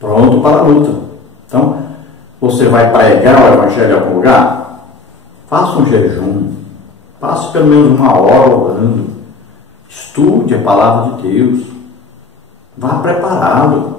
pronto para a luta. Então, você vai pregar o evangelho em algum lugar? Faça um jejum, passe pelo menos 1 hora orando, estude a palavra de Deus, vá preparado.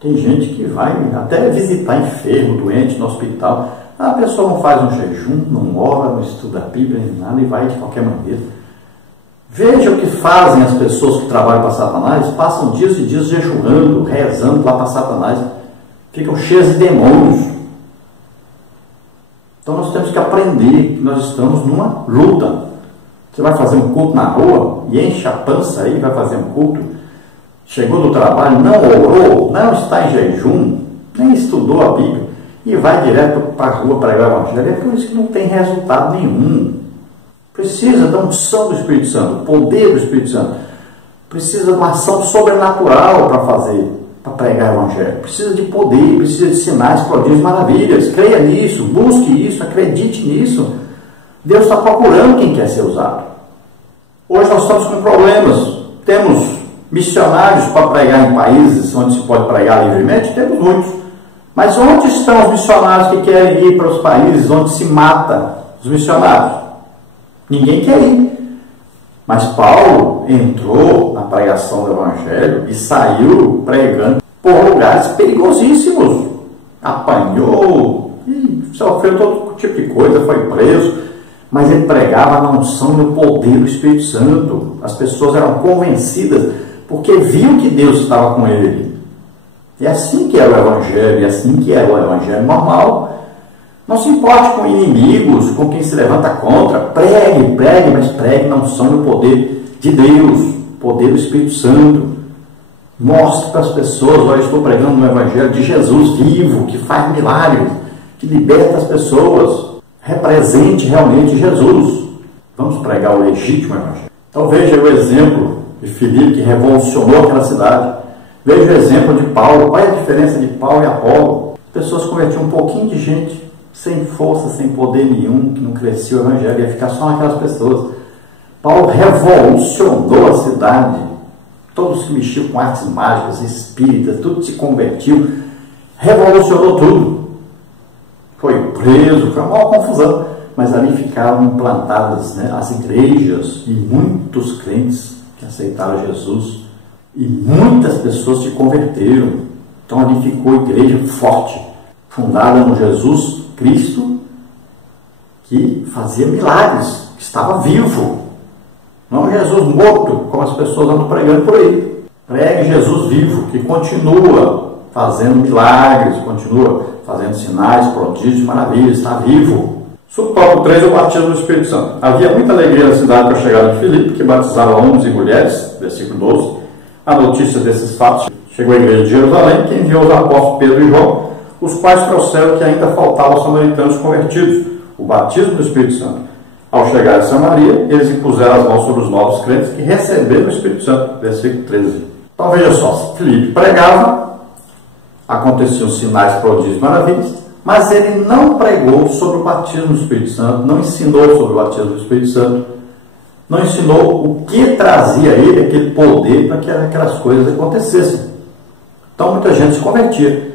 Tem gente que vai até visitar enfermo, doente no hospital. A pessoa não faz um jejum, não ora, não estuda a Bíblia, nem nada, e vai de qualquer maneira. Veja o que fazem as pessoas que trabalham para Satanás, passam dias e dias jejuando, rezando lá para Satanás, ficam cheias de demônios. Então nós temos que aprender que nós estamos numa luta. Você vai fazer um culto na rua e enche a pança aí, vai fazer um culto, chegou do trabalho, não orou, não está em jejum, nem estudou a Bíblia, e vai direto para a rua pregar o evangelho. É por isso que não tem resultado nenhum. Precisa da unção do Espírito Santo, do poder do Espírito Santo. Precisa de uma ação sobrenatural para fazer, para pregar o evangelho. Precisa de poder, precisa de sinais, prodígios, maravilhas. Creia nisso, busque isso, acredite nisso. Deus está procurando quem quer ser usado. Hoje nós estamos com problemas. Temos missionários para pregar em países onde se pode pregar livremente? Temos muitos. Mas onde estão os missionários que querem ir para os países onde se mata os missionários? Ninguém quer ir. Mas Paulo entrou na pregação do evangelho e saiu pregando por lugares perigosíssimos. Apanhou, sofreu todo tipo de coisa, foi preso. Mas ele pregava na unção e no poder do Espírito Santo. As pessoas eram convencidas porque viu que Deus estava com ele. E assim que era o evangelho, e assim que era o evangelho normal. Não se importe com inimigos, com quem se levanta contra. Pregue, mas pregue na unção e no poder de Deus, poder do Espírito Santo. Mostre para as pessoas: olha, estou pregando no evangelho de Jesus vivo, que faz milagres, que liberta as pessoas. Represente realmente Jesus. Vamos pregar o legítimo evangelho. Então veja o exemplo de Filipe, que revolucionou aquela cidade. Veja o exemplo de Paulo. Qual é a diferença de Paulo e Apolo? As pessoas convertiam um pouquinho de gente, sem força, sem poder nenhum, que não crescia o evangelho, ia ficar só naquelas pessoas. Paulo revolucionou a cidade. Todos se mexiam com artes mágicas, espíritas, tudo se convertiu. Revolucionou tudo. Foi preso, foi uma maior confusão. Mas ali ficaram implantadas, né, as igrejas, e muitos crentes que aceitaram Jesus. E muitas pessoas se converteram. Então ali ficou a igreja forte, fundada no Jesus Cristo, que fazia milagres, que estava vivo. Não Jesus morto, como as pessoas andam pregando por aí. Pregue Jesus vivo, que continua fazendo milagres, continua fazendo sinais, prodígios, maravilhas, está vivo. Subtópico 3 é o batismo do Espírito Santo. Havia muita alegria na cidade com a chegada de Filipe, que batizava homens e mulheres, versículo 12. A notícia desses fatos chegou à igreja de Jerusalém, que enviou os apóstolos Pedro e João, os quais trouxeram que ainda faltavam aos samaritanos convertidos, o batismo do Espírito Santo. Ao chegar a Samaria, eles impuseram as mãos sobre os novos crentes que receberam o Espírito Santo, versículo 13. Então veja só, Filipe pregava, aconteciam sinais, prodígios e maravilhas, mas ele não pregou sobre o batismo do Espírito Santo, não ensinou sobre o batismo do Espírito Santo, não ensinou o que trazia a ele aquele poder para que aquelas coisas acontecessem. Então muita gente se convertia.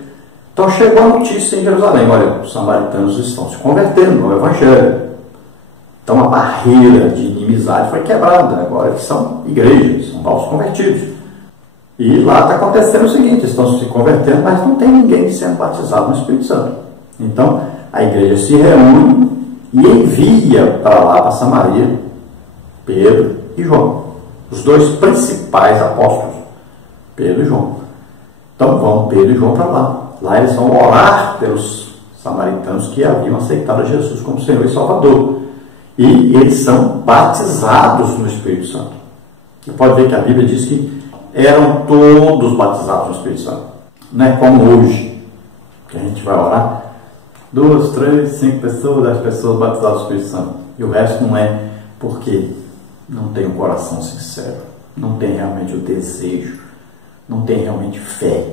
Então chegou a notícia em Jerusalém: olha, os samaritanos estão se convertendo no evangelho. Então a barreira de inimizade foi quebrada. Agora eles são igrejas, são novos convertidos. E lá está acontecendo o seguinte: estão se convertendo, mas não tem ninguém sendo batizado no Espírito Santo. Então a igreja se reúne e envia para lá, para Samaria, Pedro e João, os dois principais apóstolos, Pedro e João. Então vão Pedro e João para lá. Lá eles vão orar pelos samaritanos que haviam aceitado Jesus como Senhor e Salvador. E eles são batizados no Espírito Santo. Você pode ver que a Bíblia diz que eram todos batizados no Espírito Santo. Não é como hoje, que a gente vai orar, 2, 3, 5 pessoas, 10 pessoas batizadas no Espírito Santo. E o resto não é, porque não tem um coração sincero, não tem realmente o desejo, não tem realmente fé.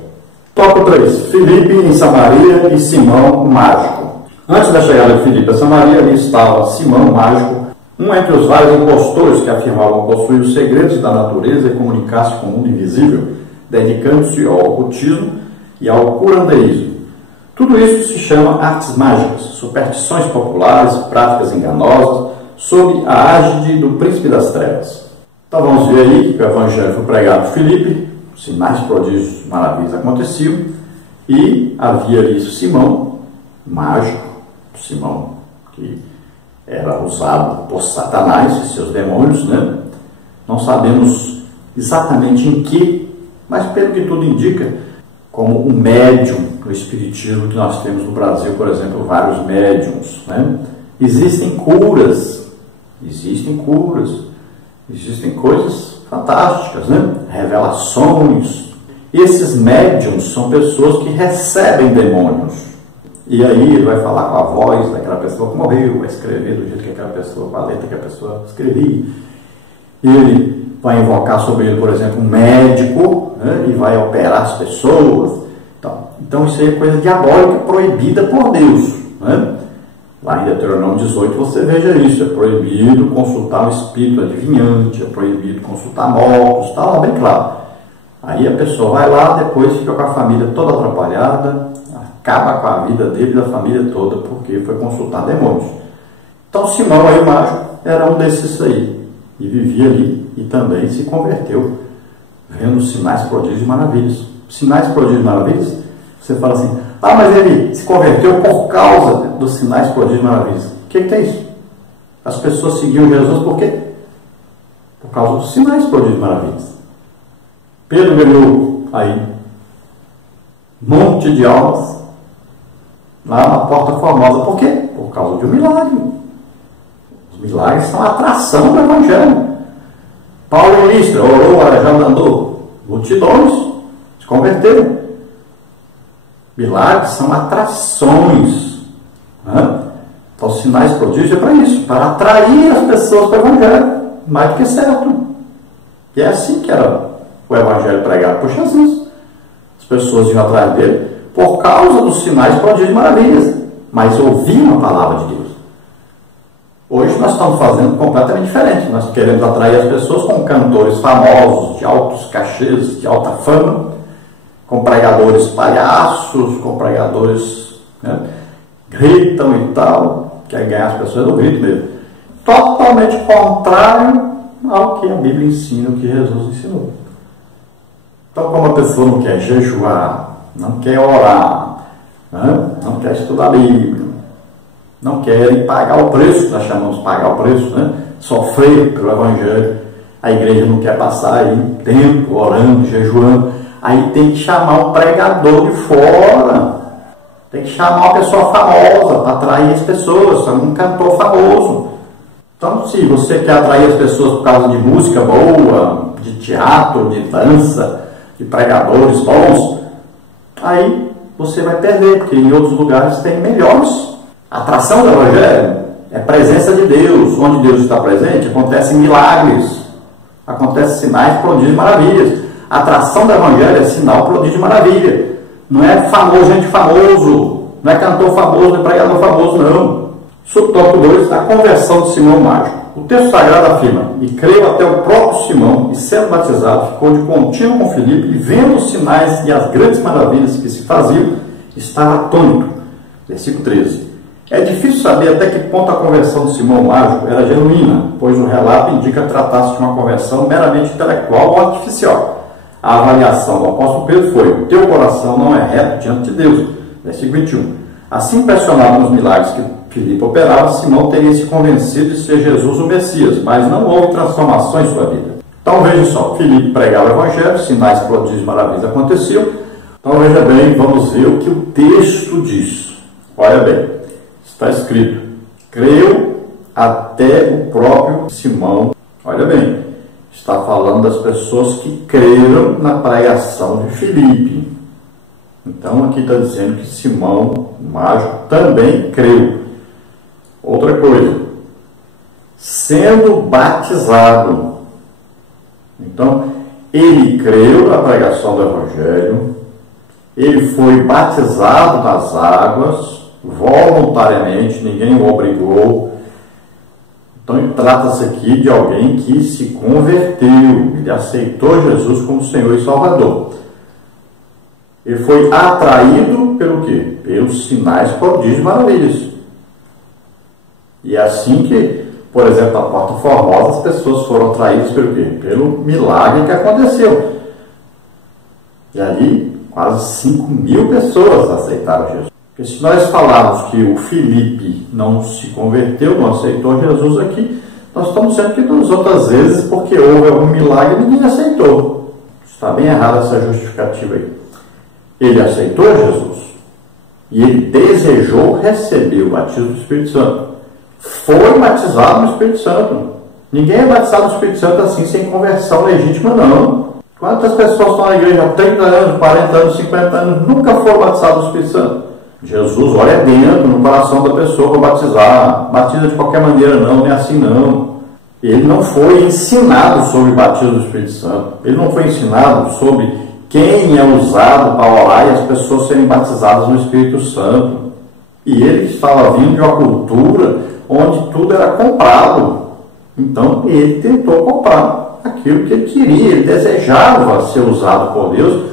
Tópico 3. Filipe em Samaria e Simão, o mágico. Antes da chegada de Filipe a Samaria, ali estava Simão, o mágico, um entre os vários impostores que afirmavam possuir os segredos da natureza e comunicar-se com o mundo invisível. dedicando-se ao ocultismo e ao curanderismo. Tudo isso se chama artes mágicas, superstições populares, práticas enganosas, sob a égide do príncipe das trevas. Então vamos ver aí que o evangelho foi pregado por Filipe, sinais, prodígios, maravilhas aconteciam, e havia ali Simão, mágico, Simão, que era usado por Satanás e seus demônios, né? Não sabemos exatamente em que, mas pelo que tudo indica, como um médium no espiritismo que nós temos no Brasil, por exemplo, vários médiums, né? Existem curas, existem coisas fantásticas, né? Revelações. E esses médiums são pessoas que recebem demônios. E aí ele vai falar com a voz daquela pessoa que morreu, vai escrever do jeito que aquela pessoa, com a letra que a pessoa escrevia. Ele vai invocar sobre ele, por exemplo, um médico, né, e vai operar as pessoas. Então isso aí é coisa diabólica, proibida por Deus. Né? Lá em Deuteronômio 18 você veja isso, é proibido consultar um espírito adivinhante, é proibido consultar mortos, está lá bem claro. Aí a pessoa vai lá, depois fica com a família toda atrapalhada, acaba com a vida dele e da família toda, porque foi consultar demônios. Então Simão aí, o mágico, era um desses aí, e vivia ali, e também se converteu, vendo sinais, prodígios e maravilhas. Sinais, prodígios e maravilhas, você fala assim, mas ele se converteu por causa dos sinais, prodígios e maravilhas. O que é isso? As pessoas seguiam Jesus por quê? Por causa dos sinais, prodígios e maravilhas. Pedro ganhou aí um monte de almas lá na Porta Formosa. Por quê? Por causa de um milagre. Os milagres são a atração do Evangelho. Paulo em Listra orou, arejado andou. Multidões se converteram. Milagres são atrações. Né? Então, sinais, prodígios é para isso, para atrair as pessoas para o Evangelho. Mais do que certo. E é assim que era o Evangelho pregado por Jesus. As pessoas iam atrás dele por causa dos sinais, prodígios e maravilhas, mas ouviam a palavra de Deus. Hoje nós estamos fazendo completamente diferente. Nós queremos atrair as pessoas com cantores famosos, de altos cachês, de alta fama, com pregadores palhaços, com pregadores, né, gritam e tal, quer ganhar as pessoas do grito mesmo. Totalmente contrário ao que a Bíblia ensina, o que Jesus ensinou. Então, como a pessoa não quer jejuar, não quer orar, né, não quer estudar a Bíblia, não quer pagar o preço, nós chamamos de pagar o preço, né, sofrer pelo Evangelho, a igreja não quer passar aí tempo orando, jejuando, aí tem que chamar um pregador de fora, tem que chamar uma pessoa famosa para atrair as pessoas, um cantor famoso. Então, se você quer atrair as pessoas por causa de música boa, de teatro, de dança, de pregadores bons, aí você vai perder, porque em outros lugares tem melhores. A atração do Evangelho é presença de Deus. Onde Deus está presente, acontecem milagres, acontecem sinais, prodígios e maravilhas. A atração do Evangelho é sinal, prodígio e maravilha. Não é famoso, gente famoso, não é cantor famoso, não é pregador famoso, não. Subtópico 2, a conversão de Simão mágico. O texto sagrado afirma, e creu até o próprio Simão, e sendo batizado, ficou de contínuo com Filipe, e vendo os sinais e as grandes maravilhas que se faziam, estava atônito. Versículo 13. É difícil saber até que ponto a conversão de Simão mágico era genuína, pois o relato indica tratar-se de uma conversão meramente intelectual ou artificial. A avaliação do apóstolo Pedro foi, o teu coração não é reto diante de Deus. Versículo 21. Assim impressionado nos milagres que Filipe operava, Simão teria se convencido de ser Jesus o Messias, mas não houve transformação em sua vida. Então vejam só, Filipe pregava o Evangelho, sinais, prodígios e maravilhas aconteciam. Então veja bem, vamos ver o que o texto diz. Olha bem, está escrito, creu até o próprio Simão. Olha bem, está falando das pessoas que creram na pregação de Filipe. Então aqui está dizendo que Simão, o mágico, também creu. Outra coisa, sendo batizado. Então, ele creu na pregação do Evangelho, ele foi batizado nas águas, voluntariamente, ninguém o obrigou. Então, trata-se aqui de alguém que se converteu, ele aceitou Jesus como Senhor e Salvador. Ele foi atraído pelo quê? Pelos sinais, prodígios e maravilhas. E é assim que, por exemplo, na Porta Formosa, as pessoas foram atraídas pelo quê? Pelo milagre que aconteceu. E ali, quase 5.000 pessoas aceitaram Jesus. Porque se nós falarmos que o Filipe não se converteu, não aceitou Jesus aqui, nós estamos dizendo que nas outras vezes, porque houve algum milagre, ninguém aceitou. Está bem errada essa justificativa aí. Ele aceitou Jesus e ele desejou receber o batismo do Espírito Santo. Foi batizado no Espírito Santo. Ninguém é batizado no Espírito Santo assim, sem conversão legítima, não. Quantas pessoas estão na igreja há 30 anos, 40 anos, 50 anos, nunca foram batizados no Espírito Santo? Jesus olha dentro, no coração da pessoa para batizar. Batiza de qualquer maneira, não é assim não. Ele não foi ensinado sobre o batismo do Espírito Santo. Ele não foi ensinado sobre quem é usado para orar e as pessoas serem batizadas no Espírito Santo. E ele estava vindo de uma cultura onde tudo era comprado. Então ele tentou comprar aquilo que ele queria, ele desejava ser usado por Deus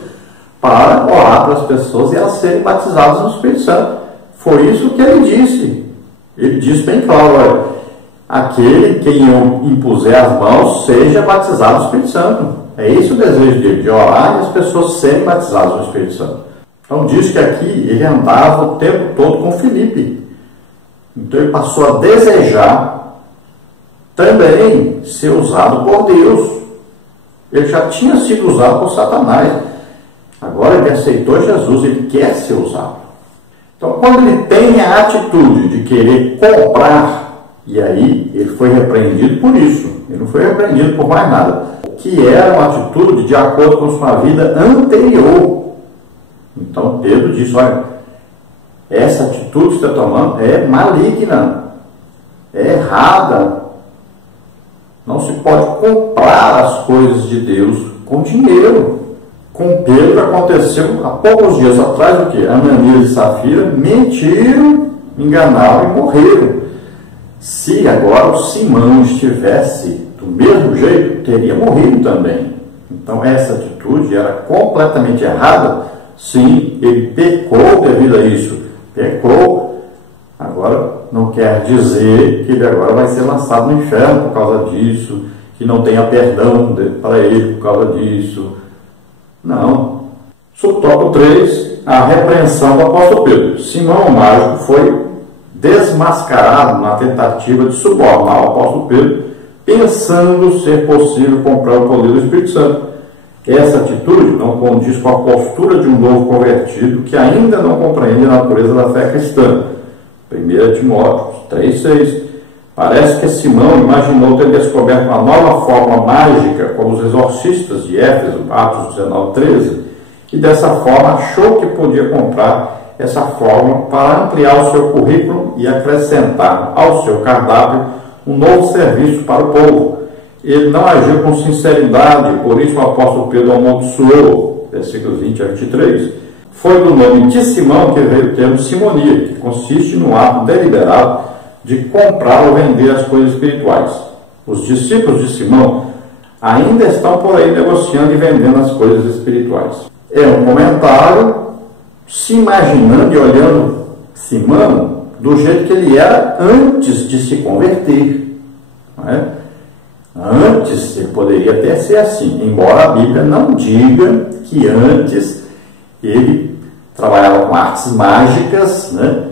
para orar para as pessoas e elas serem batizadas no Espírito Santo. Foi isso que ele disse. Ele disse bem claro, olha, aquele quem eu impuser as mãos seja batizado no Espírito Santo. É esse o desejo dele, de orar e as pessoas serem batizadas no Espírito Santo. Então diz que aqui ele andava o tempo todo com Filipe. Então ele passou a desejar também ser usado por Deus. Ele já tinha sido usado por Satanás. Agora ele aceitou Jesus, ele quer ser usado. Então quando ele tem a atitude de querer comprar, e aí ele foi repreendido por isso. Ele não foi repreendido por mais nada. Que era uma atitude de acordo com sua vida anterior. Então Pedro disse, olha, essa atitude que você está tomando é maligna, é errada. Não se pode comprar as coisas de Deus com dinheiro. Com Pedro aconteceu há poucos dias atrás o que? Ananias e Safira mentiram, enganaram e morreram. Se agora o Simão estivesse do mesmo jeito, teria morrido também. Então essa atitude era completamente errada. Sim, ele pecou devido a isso. Pecou. Agora não quer dizer que ele agora vai ser lançado no inferno por causa disso, que não tenha perdão para ele por causa disso. Não. Subtópico 3, a repreensão do apóstolo Pedro. Simão o mágico foi desmascarado na tentativa de subornar o apóstolo Pedro, pensando ser possível comprar o poder do Espírito Santo. Essa atitude não condiz com a postura de um novo convertido que ainda não compreende a natureza da fé cristã. 1 Timóteo 3,6. Parece que Simão imaginou ter descoberto uma nova forma mágica, como os exorcistas de Éfeso, Atos 19,13, e dessa forma achou que podia comprar essa forma para ampliar o seu currículo e acrescentar ao seu cardápio um novo serviço para o povo. Ele não agiu com sinceridade, por isso o apóstolo Pedro amaldiçoou, versículos 20 a 23. Foi do nome de Simão que veio o termo simonia, que consiste no ato deliberado de comprar ou vender as coisas espirituais. Os discípulos de Simão ainda estão por aí negociando e vendendo as coisas espirituais. É um comentário se imaginando e olhando Simão do jeito que ele era antes de se converter. Não é? Antes ele poderia até ser assim, embora a Bíblia não diga que antes ele trabalhava com artes mágicas, né,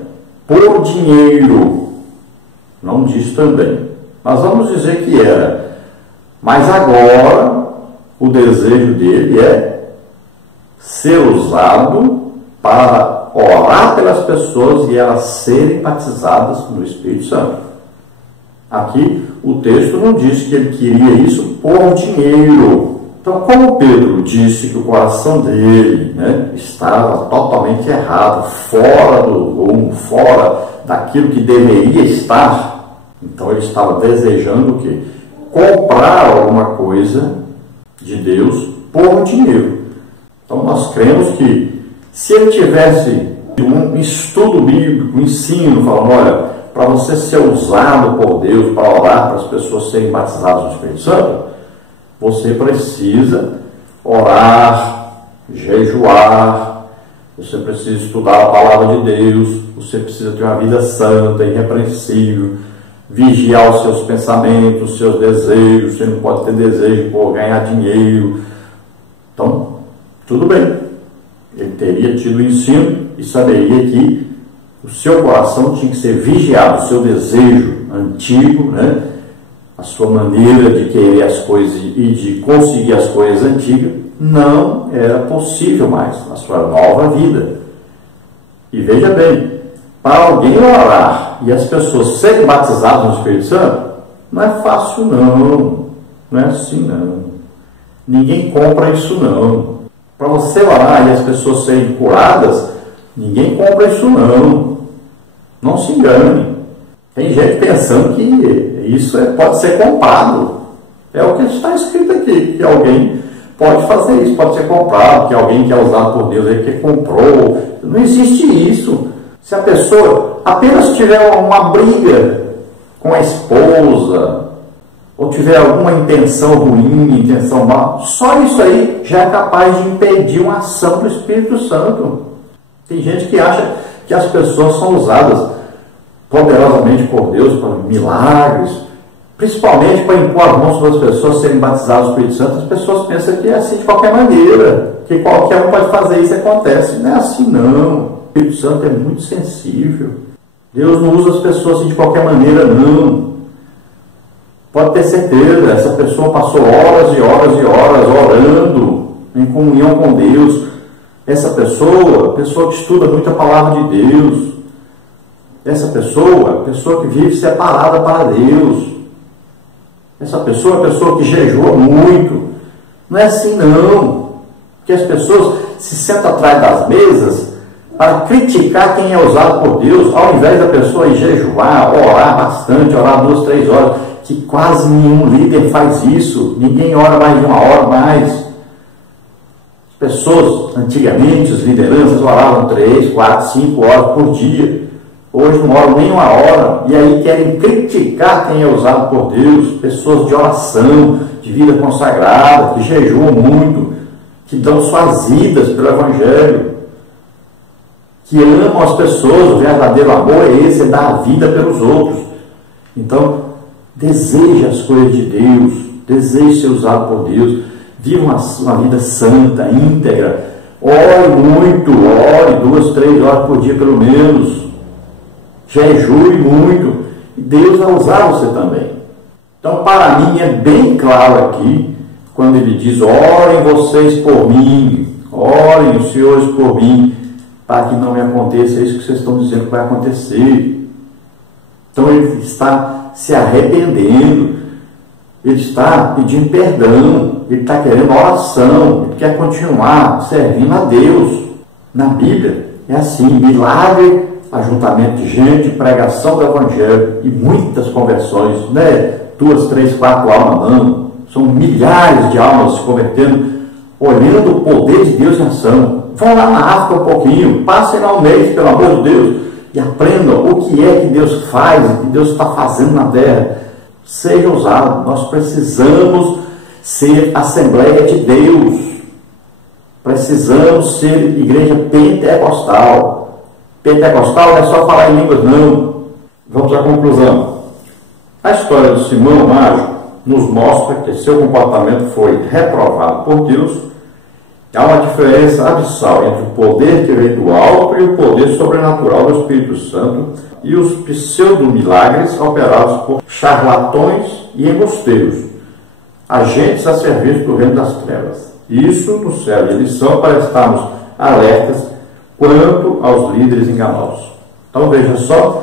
por dinheiro. Não diz também. Mas vamos dizer que era. Mas agora o desejo dele é ser usado para orar pelas pessoas e elas serem batizadas no Espírito Santo. Aqui o texto não diz que ele queria isso por dinheiro. Então, como Pedro disse que o coração dele, né, estava totalmente errado, fora do rumo, fora daquilo que deveria estar, então ele estava desejando o quê? Comprar alguma coisa de Deus por dinheiro. Então nós cremos que se ele tivesse um estudo bíblico, um ensino, falando, olha, para você ser usado por Deus, para orar para as pessoas serem batizadas no Espírito Santo, você precisa orar, jejuar, Você precisa estudar a palavra de Deus, você precisa ter uma vida santa, irrepreensível, vigiar os seus pensamentos, os seus desejos. Você não pode ter desejo por ganhar dinheiro. Então, tudo bem. Ele teria tido o ensino e saberia que o seu coração tinha que ser vigiado, o seu desejo antigo, né? A sua maneira de querer as coisas e de conseguir as coisas antigas não era possível mais na sua nova vida. E veja bem, para alguém orar e as pessoas serem batizadas no Espírito Santo, não é fácil não, não é assim não. Ninguém compra isso não. Para você orar e as pessoas serem curadas, ninguém compra isso não. Não se engane. Tem gente pensando que isso pode ser comprado. É o que está escrito aqui, que alguém pode fazer isso, pode ser comprado, que alguém que é usado por Deus aí que comprou. Não existe isso. Se a pessoa apenas tiver uma briga com a esposa, ou tiver alguma intenção ruim, intenção má, só isso aí já é capaz de impedir uma ação do Espírito Santo. Tem gente que acha que as pessoas são usadas poderosamente por Deus para milagres, principalmente para impor as mãos sobre as pessoas serem batizadas no Espírito Santo. As pessoas pensam que é assim de qualquer maneira, que qualquer um pode fazer isso e acontece. Não é assim não. O Espírito Santo é muito sensível. Deus não usa as pessoas assim de qualquer maneira não. Pode ter certeza, essa pessoa passou horas e horas e horas orando em comunhão com Deus. Essa pessoa que estuda muito a palavra de Deus. Essa pessoa, a pessoa que vive separada para Deus. Essa pessoa é a pessoa que jejua muito. Não é assim não. Porque as pessoas se sentam atrás das mesas para criticar quem é usado por Deus, ao invés da pessoa ir jejuar, orar bastante, orar 2, 3 horas, que quase nenhum líder faz isso. Ninguém ora mais de 1 hora mais. As pessoas, antigamente, as lideranças oravam 3, 4, 5 horas por dia. Hoje não oram nem 1 hora, e aí querem criticar quem é usado por Deus, pessoas de oração, de vida consagrada, que jejuam muito, que dão suas vidas pelo Evangelho, que amam as pessoas. O verdadeiro amor é esse, é dar a vida pelos outros. Então, deseje as coisas de Deus, deseje ser usado por Deus, viva uma vida santa, íntegra, ore muito, ore 2, 3 horas por dia pelo menos, jejue muito, e Deus vai usar você também. Então, para mim, é bem claro aqui, quando ele diz: orem vocês por mim, orem os senhores por mim, para que não me aconteça isso que vocês estão dizendo que vai acontecer. Então, ele está se arrependendo, ele está pedindo perdão, ele está querendo oração, ele quer continuar servindo a Deus. Na Bíblia é assim: milagre, ajuntamento de gente, pregação do Evangelho e muitas conversões, não é 2, 3, 4 almas não, são milhares de almas se convertendo, olhando o poder de Deus em ação. Vão lá na África um pouquinho, passem lá um mês, pelo amor de Deus, e aprendam o que é que Deus faz, o que Deus está fazendo na terra. Seja usado. Nós precisamos ser Assembleia de Deus, precisamos ser igreja pentecostal. Pentecostal não é só falar em línguas não. Vamos à conclusão. A história de Simão Mágico nos mostra que seu comportamento foi reprovado por Deus. Há uma diferença abissal entre o poder que vem do alto e o poder sobrenatural do Espírito Santo e os pseudo-milagres operados por charlatões e embusteiros, agentes a serviço do reino das trevas. Isso nos serve de lição para estarmos alertas quanto aos líderes enganosos. Então veja só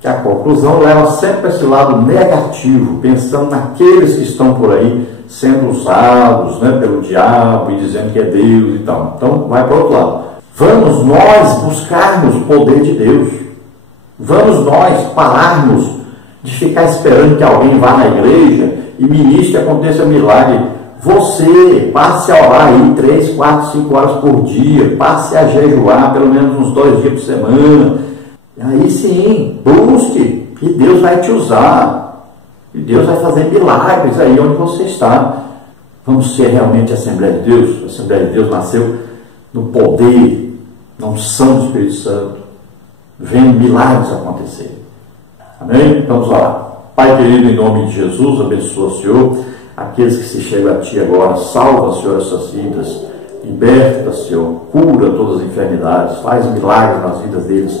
que a conclusão leva sempre para esse lado negativo, pensando naqueles que estão por aí sendo usados, né, pelo diabo e dizendo que é Deus e tal. Então vai para o outro lado. Vamos nós buscarmos o poder de Deus. Vamos nós pararmos de ficar esperando que alguém vá na igreja e ministre que aconteça um milagre. Você passe a orar aí 3, 4, 5 horas por dia, passe a jejuar pelo menos uns 2 dias por semana. Aí sim, busque, e Deus vai te usar. E Deus vai fazer milagres aí onde você está. Vamos ser realmente a Assembleia de Deus. A Assembleia de Deus nasceu no poder a unção do Espírito Santo, vendo milagres acontecerem. Amém? Vamos lá. Pai querido, em nome de Jesus, abençoa, Senhor, aqueles que se chegam a Ti agora. Salva, Senhor, essas vidas. Liberta, Senhor. Cura todas as enfermidades. Faz milagres nas vidas deles.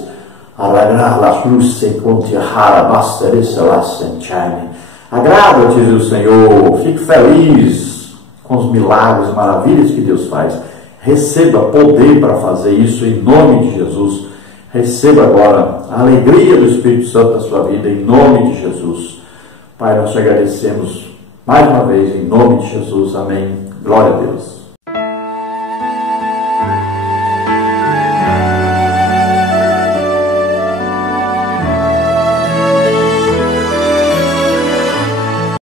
Agrada-te, Jesus, Senhor. Fique feliz com os milagres e maravilhas que Deus faz. Receba poder para fazer isso em nome de Jesus. Receba agora a alegria do Espírito Santo na sua vida em nome de Jesus. Pai, nós te agradecemos mais uma vez em nome de Jesus. Amém. Glória a Deus.